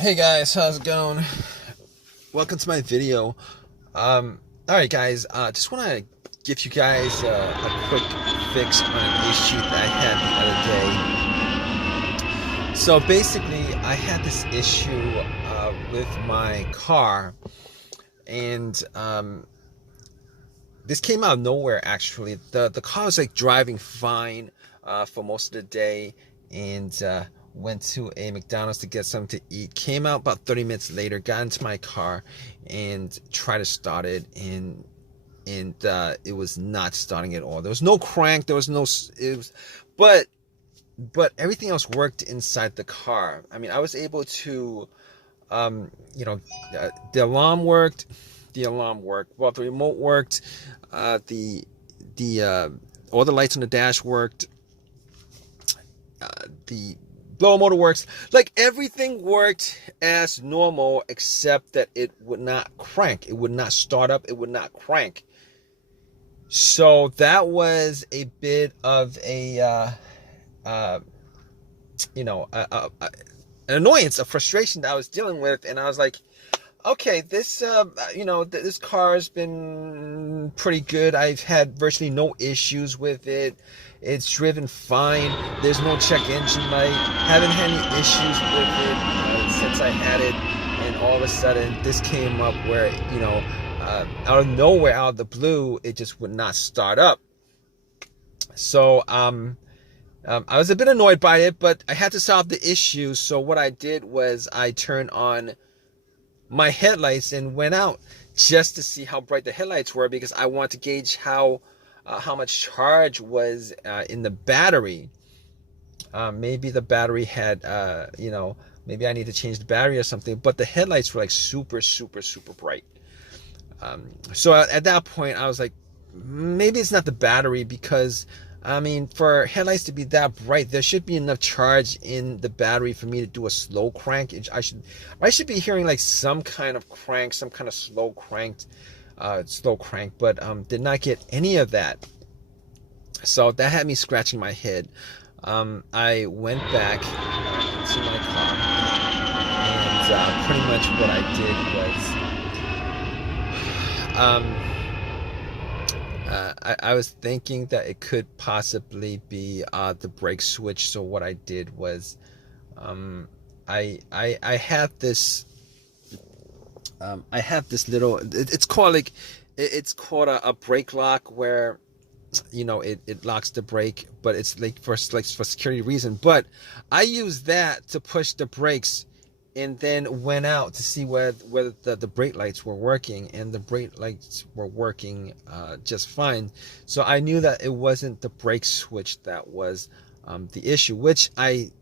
Hey guys, how's it going? Welcome to my video. All right, guys. Just want to give you guys a quick fix on an issue that I had the other day. So basically, I had this issue with my car, and this came out of nowhere. Actually, the car was like driving fine for most of the day, and went to a McDonald's to get something to eat. Came out about 30 minutes later, got into my car, and tried to start it, and it was not starting at all. There was no crank. There was no. It was, but everything else worked inside the car. I mean, I was able to, you know, the alarm worked. The alarm worked. Well, the remote worked. The all the lights on the dash worked. The blower motor works. Like everything worked as normal, except that it would not crank. It would not start up. It would not crank. So that was a bit of a, an annoyance, a frustration that I was dealing with, and I was like, okay, this car has been pretty good. I've had virtually no issues with it. It's driven fine. There's no check engine light. Haven't had any issues with it since I had it. And all of a sudden, this came up where, out of nowhere, out of the blue, it just would not start up. So, I was a bit annoyed by it, but I had to solve the issue. So what I did was I turned on my headlights and went out just to see how bright the headlights were, because I wanted to gauge how much charge was in the battery. Maybe the battery had, maybe I need to change the battery or something. But the headlights were like super, super, super bright. So at that point, I was like, maybe it's not the battery, because I mean, for headlights to be that bright, there should be enough charge in the battery for me to do a slow crank. I should be hearing like some kind of crank, some kind of slow crank, but did not get any of that. So that had me scratching my head. I went back to my car, and pretty much what I did was, I was thinking that it could possibly be the brake switch. So what I did was, I have this little. It's called a brake lock, where it locks the brake, but it's like for security reason. But I use that to push the brakes, and then went out to see whether the brake lights were working, and the brake lights were working just fine. So I knew that it wasn't the brake switch that was the issue, which I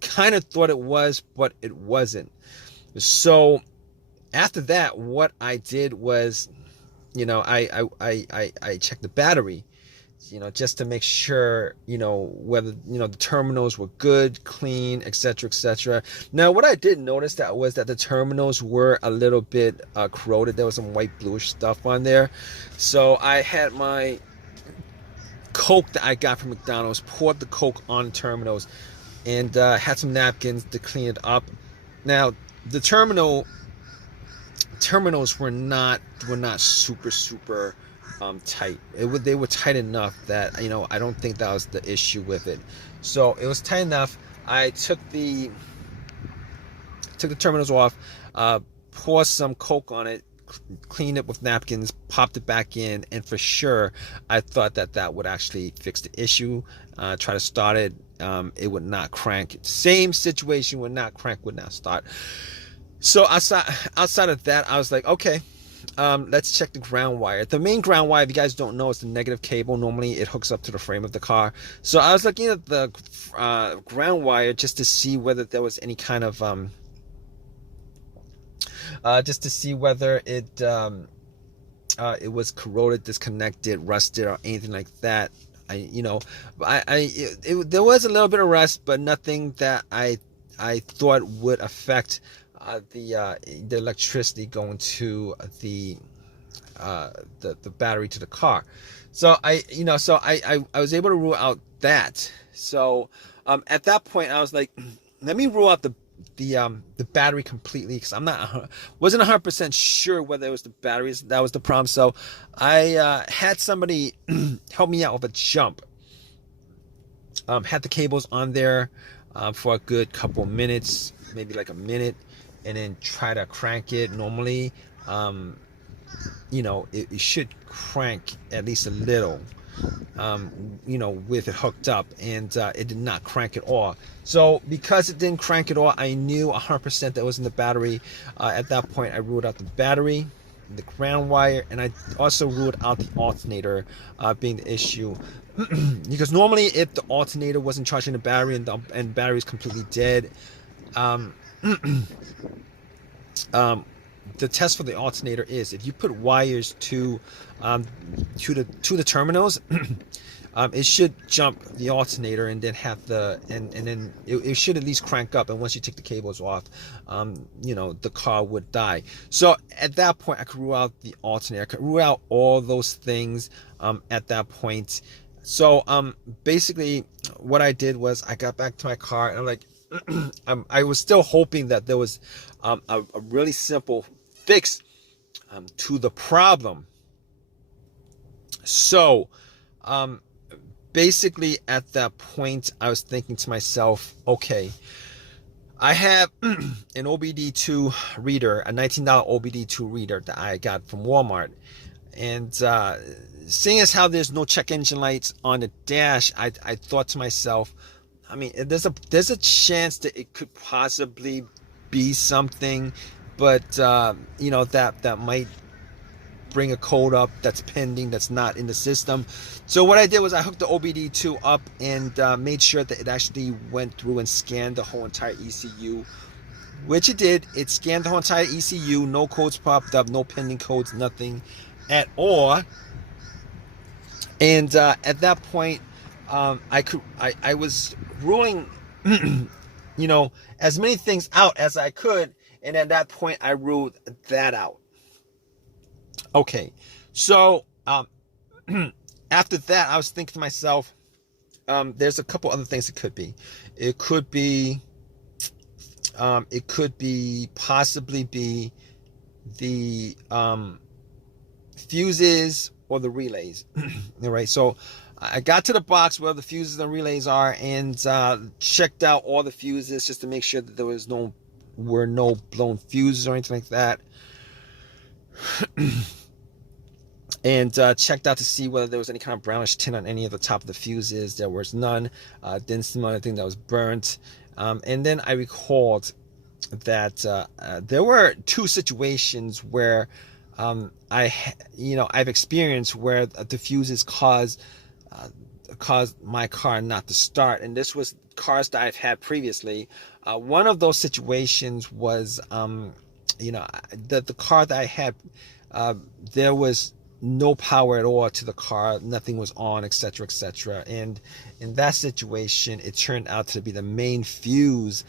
kind of thought it was, but it wasn't. So after that, what I did was, I checked the battery, just to make sure, whether, the terminals were good, clean, etc., etc. Now, what I did notice was that the terminals were a little bit corroded. There was some white bluish stuff on there. So I had my Coke that I got from McDonald's, poured the Coke on the terminals, and had some napkins to clean it up. Now, the terminals were not super tight. They were tight enough that I don't think that was the issue with it. So it was tight enough. I took the terminals off, poured some Coke on it, cleaned it with napkins, popped it back in, and for sure I thought that would actually fix the issue. Try to start it, it would not crank. Same situation, would not crank, would not start. So outside of that, I was like, okay, let's check the ground wire. The main ground wire, if you guys don't know, is the negative cable. Normally it hooks up to the frame of the car. So I was looking at the ground wire just to see whether there was any kind of just to see whether it was corroded, disconnected, rusted, or anything like that. There was a little bit of rust, but nothing that I thought would affect the electricity going to the battery to the car. So I was able to rule out that. So at that point I was like, let me rule out the battery completely, because wasn't 100% sure whether it was the batteries that was the problem. So I had somebody help me out with a jump. Had the cables on there for a good couple minutes, maybe like a minute, and then try to crank it. Normally, it should crank at least a little, with it hooked up, and it did not crank at all. So because it didn't crank at all, I knew 100% that was in the battery. At that point, I ruled out the battery, the ground wire, and I also ruled out the alternator being the issue. Because normally, if the alternator wasn't charging the battery and the battery is completely dead, um, the test for the alternator is if you put wires to the terminals, it should jump the alternator and then have and then it should at least crank up. And once you take the cables off, the car would die. So at that point, I could rule out the alternator. I could rule out all those things at that point. So basically, what I did was I got back to my car and I'm like, I was still hoping that there was a really simple fix to the problem. So basically at that point, I was thinking to myself, okay, I have an OBD2 reader, a $19 OBD2 reader that I got from Walmart. And seeing as how there's no check engine lights on the dash, I thought to myself, I mean, there's a chance that it could possibly be something, but that might bring a code up that's pending, that's not in the system. So what I did was I hooked the OBD2 up and made sure that it actually went through and scanned the whole entire ECU, which it did. It scanned the whole entire ECU. No codes popped up, no pending codes, nothing at all. And at that point, I was ruling, as many things out as I could, and at that point, I ruled that out. Okay, so after that, I was thinking to myself, there's a couple other things it could be. It could possibly be the fuses or the relays. All right, so I got to the box where the fuses and relays are and checked out all the fuses just to make sure that there were no blown fuses or anything like that. And checked out to see whether there was any kind of brownish tint on any of the top of the fuses. There was none. Didn't smell anything that was burnt. And then I recalled that there were two situations where I've experienced where the fuses caused my car not to start, and this was cars that I've had previously. One of those situations was the car that I had, there was no power at all to the car, nothing was on, etc., and in that situation it turned out to be the main fuse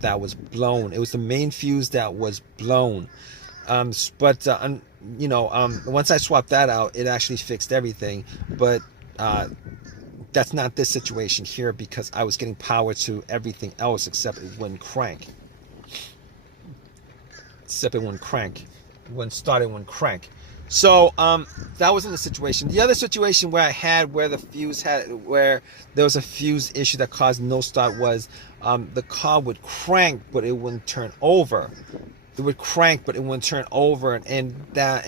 that was blown. It was the main fuse that was blown. But once I swapped that out, it actually fixed everything. But that's not this situation here, because I was getting power to everything else except it wouldn't crank. Except it wouldn't crank. It wouldn't start, it wouldn't crank. So that wasn't the situation. The other situation where where there was a fuse issue that caused no start was the car would crank, but it wouldn't turn over. It would crank, but it wouldn't turn over, and that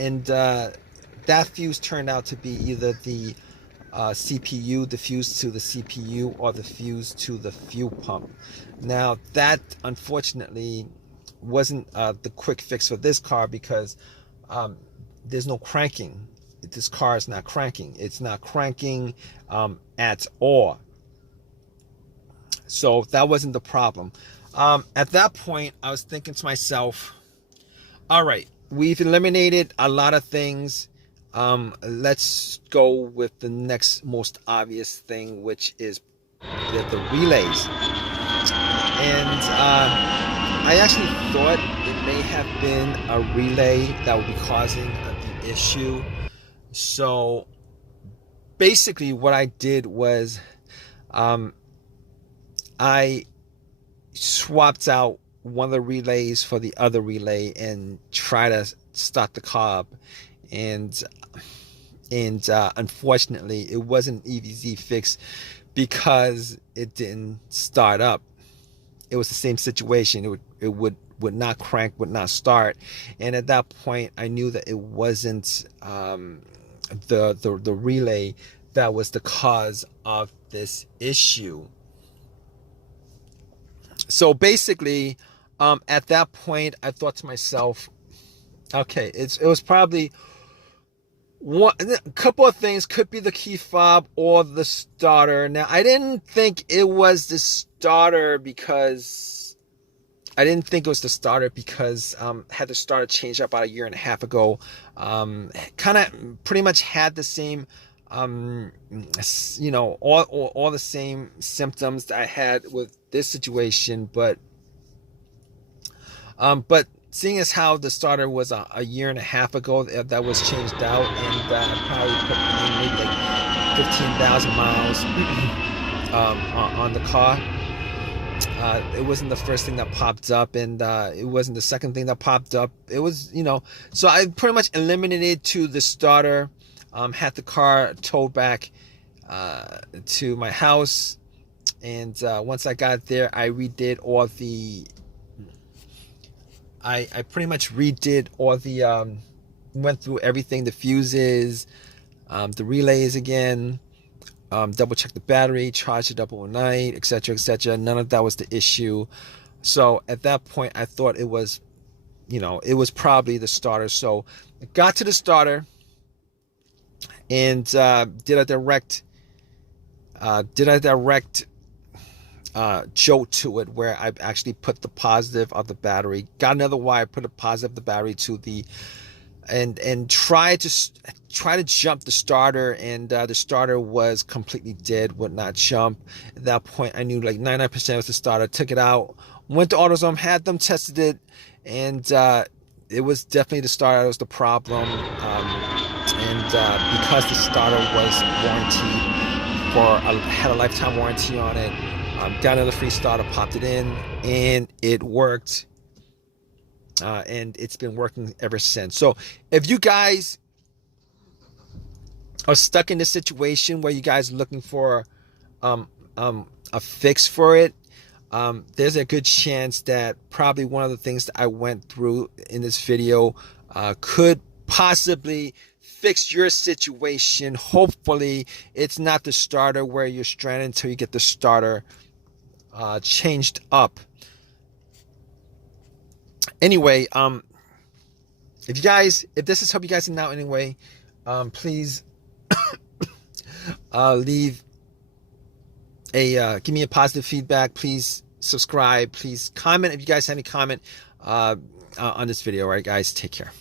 fuse turned out to be either the CPU, the fuse to the CPU, or the fuse to the fuel pump. Now that unfortunately wasn't the quick fix for this car, because there's no cranking. This car is not cranking. It's not cranking at all. So that wasn't the problem. At that point, I was thinking to myself, all right, we've eliminated a lot of things. Let's go with the next most obvious thing, which is the relays. And I actually thought it may have been a relay that would be causing the issue. So basically what I did was I swapped out one of the relays for the other relay and try to start the car up. And unfortunately, it wasn't an easy fix because it didn't start up. It was the same situation. It would not crank, would not start. And at that point, I knew that it wasn't the relay that was the cause of this issue. So basically, at that point, I thought to myself, okay, it was probably a couple of things. Could be the key fob or the starter. Now, I didn't think it was the starter because had the starter changed up about a year and a half ago. Kind of pretty much had the same, all the same symptoms that I had with this situation, but seeing as how the starter was a year and a half ago that was changed out, and I probably put maybe like 15,000 miles on the car. It wasn't the first thing that popped up, and it wasn't the second thing that popped up. It was, so I pretty much eliminated to the starter, had the car towed back to my house, and once I got there, I redid all the I pretty much redid all the went through everything, the fuses, the relays again, double checked the battery, charged it up overnight, etc., etc. None of that was the issue. So at that point, I thought it was, it was probably the starter. So I got to the starter and did a direct jolt to it, where I actually put the positive of the battery, got another wire, put a positive of the battery to the, and try to jump the starter, and the starter was completely dead, would not jump. At that point, I knew like 99% was the starter. Took it out, went to AutoZone, had them tested it, and it was definitely the starter that was the problem. And because the starter was warranted had a lifetime warranty on it, got another free starter, popped it in, and it worked. And it's been working ever since. So if you guys are stuck in this situation where you guys are looking for a fix for it, there's a good chance that probably one of the things that I went through in this video could possibly fix your situation. Hopefully it's not the starter where you're stranded until you get the starter changed up. Anyway, if this has helped you guys out anyway, please leave give me a positive feedback. Please subscribe. Please comment if you guys have any comment on this video. All right, guys, take care.